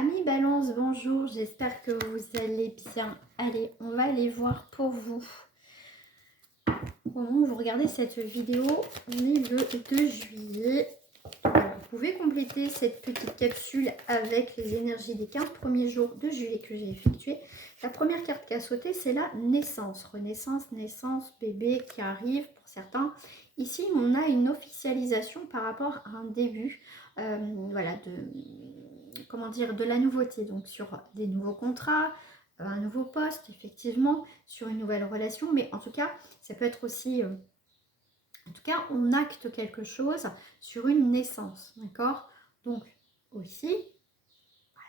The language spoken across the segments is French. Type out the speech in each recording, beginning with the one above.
Amis Balance, bonjour, j'espère que vous allez bien. Allez, on va aller voir pour vous. Au moment où vous regardez cette vidéo, on est le 2 juillet. Voilà, vous pouvez compléter cette petite capsule avec les énergies des 15 premiers jours de juillet que j'ai effectué. La première carte qui a sauté, c'est la naissance. Renaissance, naissance, bébé qui arrive pour certains. Ici, on a une officialisation par rapport à un début, voilà, comment dire, de la nouveauté. Donc sur des nouveaux contrats, un nouveau poste, effectivement, sur une nouvelle relation. Mais en tout cas, ça peut être aussi... en tout cas, on acte quelque chose sur une naissance, d'accord? Donc, aussi,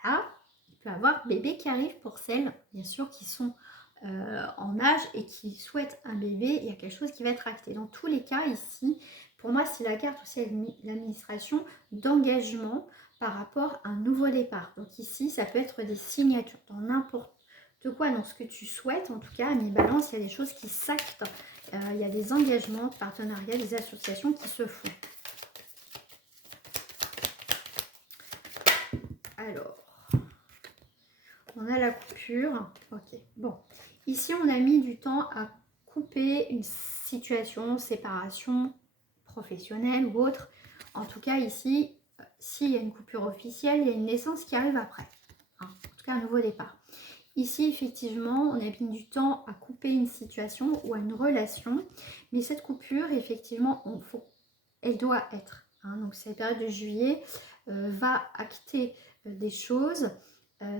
voilà, il peut y avoir bébé qui arrive pour celles, bien sûr, qui sont en âge et qui souhaitent un bébé. Il y a quelque chose qui va être acté. Dans tous les cas, ici, pour moi, c'est la carte aussi l'administration d'engagement par rapport à un nouveau départ. Donc ici, ça peut être des signatures dans n'importe quoi, dans ce que tu souhaites. En tout cas, à mi-balance, il y a des choses qui s'actent. Il y a des engagements, partenariats, des associations qui se font. Alors, on a la coupure. Ok, bon. Ici, on a mis du temps à couper une situation, séparation professionnelle ou autre. En tout cas, ici, s'il y a une coupure officielle, il y a une naissance qui arrive après. En tout cas, un nouveau départ. Ici, effectivement, on a mis du temps à couper une situation ou à une relation. Mais cette coupure, effectivement, elle doit être. Donc, cette période de juillet va acter des choses,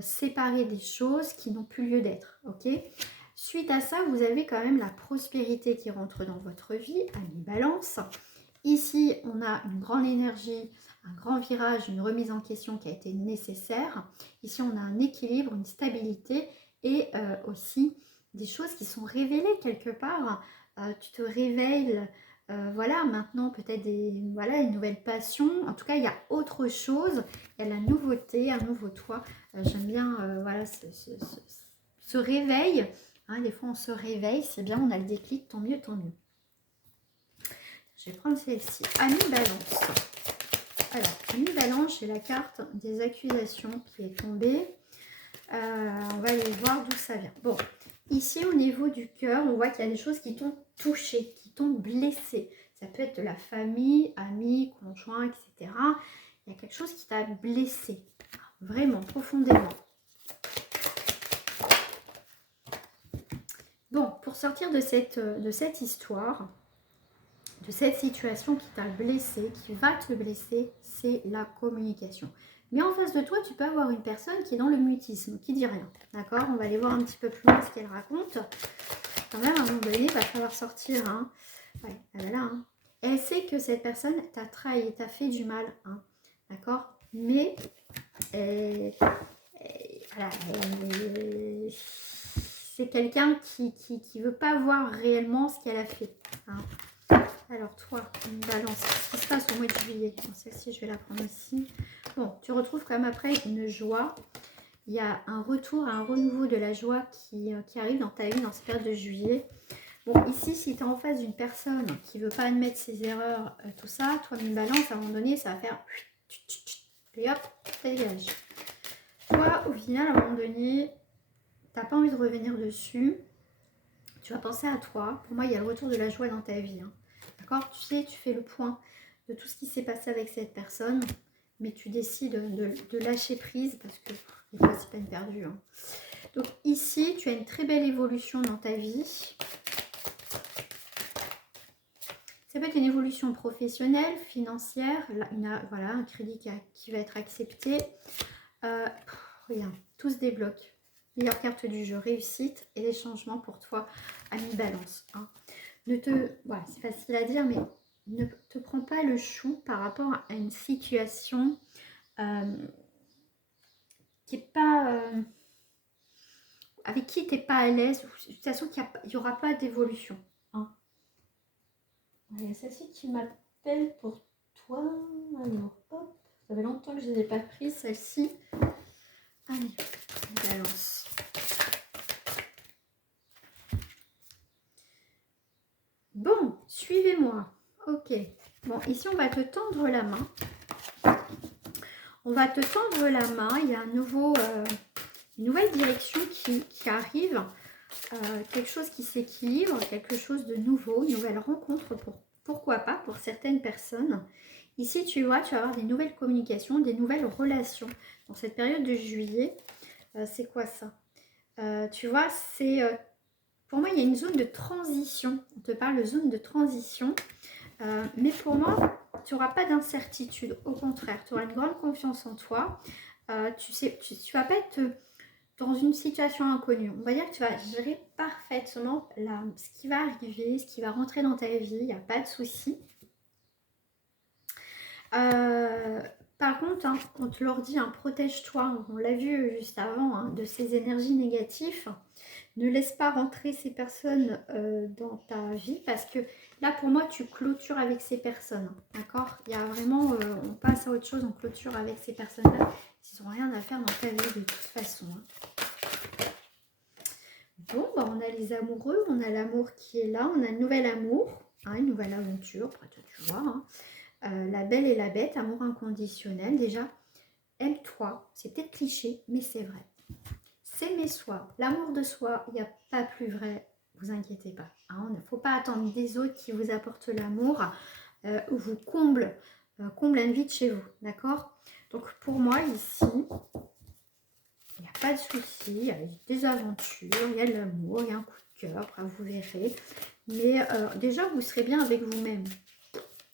séparer des choses qui n'ont plus lieu d'être. Ok ? Suite à ça, vous avez quand même la prospérité qui rentre dans votre vie, à mi-balance. Ici, on a une grande énergie, un grand virage, une remise en question qui a été nécessaire. Ici, on a un équilibre, une stabilité et aussi des choses qui sont révélées quelque part. Tu te réveilles, voilà, maintenant peut-être une nouvelle passion. En tout cas, il y a autre chose. Il y a la nouveauté, un nouveau toi. J'aime bien, voilà, ce réveil. Des fois, on se réveille, c'est bien, on a le déclic, tant mieux, tant mieux. Je vais prendre celle-ci. Ami Balance. Alors, Ami Balance, j'ai la carte des accusations qui est tombée. On va aller voir d'où ça vient. Bon, ici, au niveau du cœur, on voit qu'il y a des choses qui t'ont touché, qui t'ont blessé. Ça peut être de la famille, amis, conjoints, etc. Il y a quelque chose qui t'a blessé. Vraiment, profondément. Bon, pour sortir de cette histoire, de cette situation qui t'a blessé, qui va te blesser, c'est la communication. Mais en face de toi, tu peux avoir une personne qui est dans le mutisme, qui dit rien. D'accord? On va aller voir un petit peu plus loin ce qu'elle raconte. Quand même, à un moment donné, il va falloir sortir. Ouais, elle est là. Elle sait que cette personne t'a trahi, t'a fait du mal. D'accord? Mais voilà, c'est quelqu'un qui veut pas voir réellement ce qu'elle a fait. Alors toi, une balance, qu'est-ce qui se passe au mois de juillet? Celle-ci, je vais la prendre aussi. Bon, tu retrouves quand même après une joie. Il y a un retour, un renouveau de la joie qui arrive dans ta vie dans cette période de juillet. Bon, ici, si tu es en face d'une personne qui ne veut pas admettre ses erreurs, tout ça, toi, une balance, à un moment donné, ça va faire... Et hop, ça dégage. Toi, au final, à un moment donné, tu n'as pas envie de revenir dessus. Tu vas penser à toi. Pour moi, il y a le retour de la joie dans ta vie. D'accord? Tu sais, tu fais le point de tout ce qui s'est passé avec cette personne, mais tu décides de lâcher prise parce que des fois, c'est peine perdue. Donc ici, tu as une très belle évolution dans ta vie. Ça peut être une évolution professionnelle, financière. Voilà, un crédit qui va être accepté. Regarde, tout se débloque. Meilleure carte du jeu, réussite et les changements pour toi, ami Balance. Voilà, c'est facile à dire, mais ne te prends pas le chou par rapport à une situation qui est pas... avec qui tu n'es pas à l'aise, une situation qu'il n'y aura pas d'évolution. Il y a celle-ci qui m'appelle pour toi. Alors, hop, ça fait longtemps que je ne les ai pas prises, celle-ci. Allez, balance. Bon, suivez-moi. Ok. Bon, ici, on va te tendre la main. On va te tendre la main. Il y a une nouvelle direction qui arrive. Quelque chose qui s'équilibre, quelque chose de nouveau, une nouvelle rencontre, pourquoi pas, pour certaines personnes. Ici, tu vois, tu vas avoir des nouvelles communications, des nouvelles relations. Dans cette période de juillet, c'est quoi ça? Tu vois, c'est... pour moi, il y a une zone de transition. On te parle de zone de transition. Mais pour moi, tu n'auras pas d'incertitude. Au contraire, tu auras une grande confiance en toi. Tu vas pas être dans une situation inconnue. On va dire que tu vas gérer parfaitement ce qui va arriver, ce qui va rentrer dans ta vie. Il n'y a pas de souci. Par contre, hein, on te leur dit, hein, protège-toi. On l'a vu juste avant, hein, de ces énergies négatives. Ne laisse pas rentrer ces personnes dans ta vie parce que là, pour moi, tu clôtures avec ces personnes. D'accord? Il y a vraiment, on passe à autre chose, on clôture avec ces personnes-là. Ils n'ont rien à faire dans ta vie de toute façon. Hein. Bon, bah, on a les amoureux, on a l'amour qui est là, on a un nouvel amour, hein, une nouvelle aventure, tu vois. Hein. La belle et la bête, amour inconditionnel. Déjà, aime-toi. C'est peut-être cliché, mais c'est vrai. S'aimer soi, l'amour de soi, il n'y a pas plus vrai, vous inquiétez pas. Hein, il ne faut pas attendre des autres qui vous apportent l'amour ou vous comblent un vide chez vous, d'accord? Donc pour moi ici, il n'y a pas de souci, il y a des aventures, il y a de l'amour, il y a un coup de cœur, après vous verrez. Mais déjà, vous serez bien avec vous-même.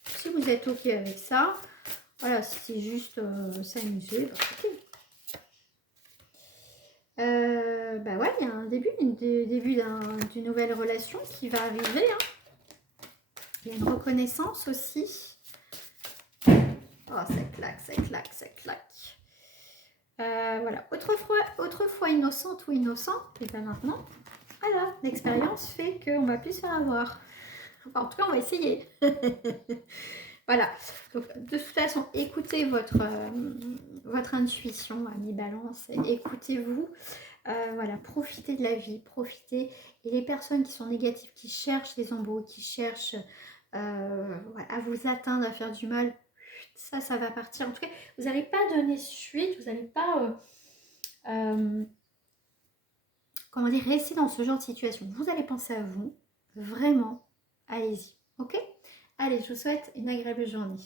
Si vous êtes OK avec ça, voilà, si c'est juste s'amuser, bah, ok. Bah ouais, il y a un début d'une nouvelle relation qui va arriver. Hein. Il y a une reconnaissance aussi. Oh, ça claque, ça claque, ça claque. Voilà, autrefois innocente ou innocent, et bien maintenant, voilà, l'expérience fait qu'on va plus se faire avoir. Enfin, en tout cas, on va essayer. Voilà, donc de toute façon, écoutez votre intuition, amis balance, écoutez-vous. Voilà, profitez de la vie, profitez. Et les personnes qui sont négatives, qui cherchent des embrouilles, qui cherchent voilà, à vous atteindre, à faire du mal, ça va partir. En tout cas, vous n'allez pas donner suite, vous n'allez pas, comment dire, rester dans ce genre de situation. Vous allez penser à vous, vraiment, allez-y, ok? Allez, je vous souhaite une agréable journée.